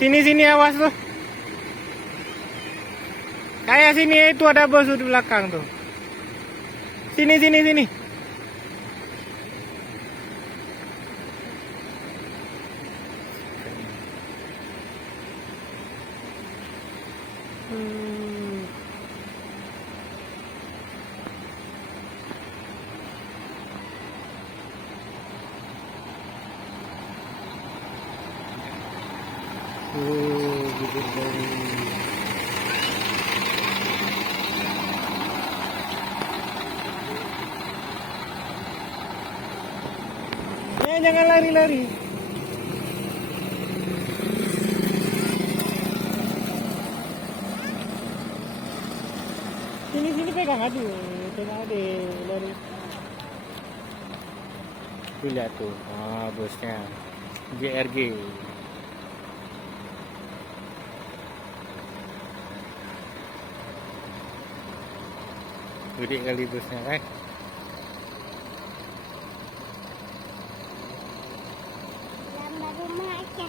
Sini awas tuh. Kayak sini itu ada bos di belakang tuh. Sini. Bibir dari. Jangan lari. Sini pegang, aduh, pegang deh, lari. Tuh lihat tuh, bosnya JRG. Gede kali bosnya kan? Gambar rumah aja.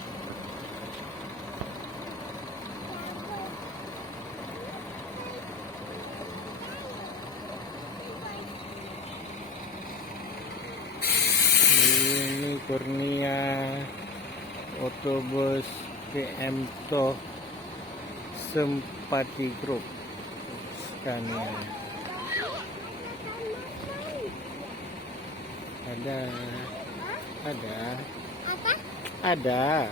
Ini Kurnia Otobus PM To Sempati Group Scania. Ada.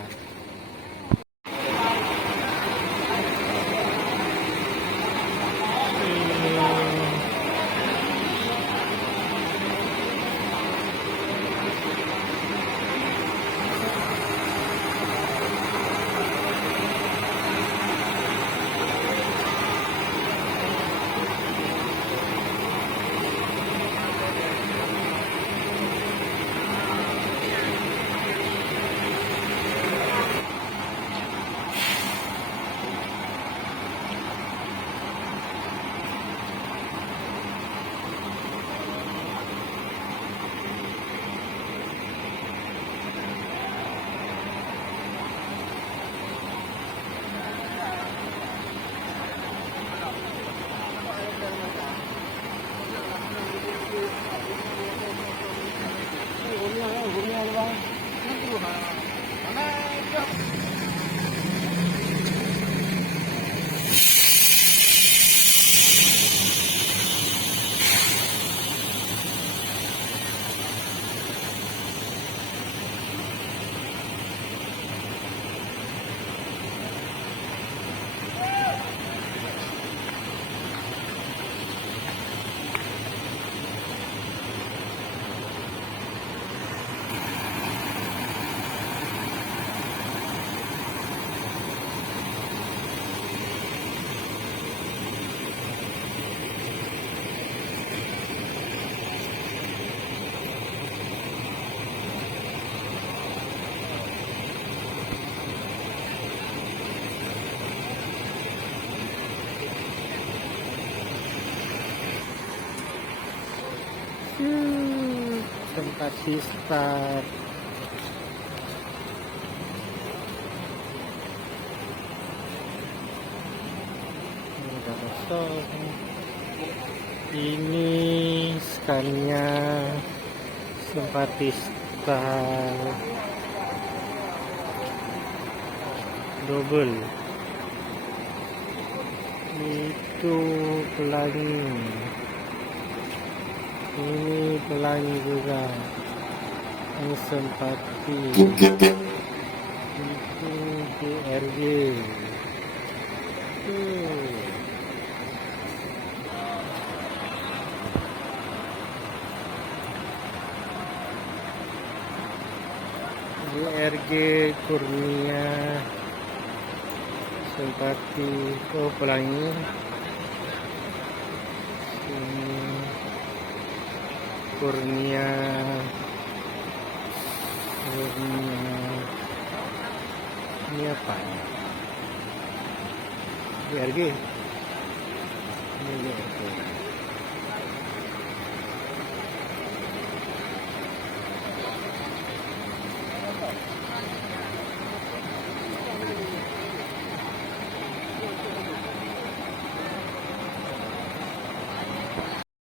Tempat start. Udah kosong. Ini Scania Simpatista double. Itu pelangi. Ini pelangi juga. Ini Simpati. Itu JRG. JRG Kurnia Simpati. Pelangi. Ini Kurnia ini apa? JRG. Ini JRG.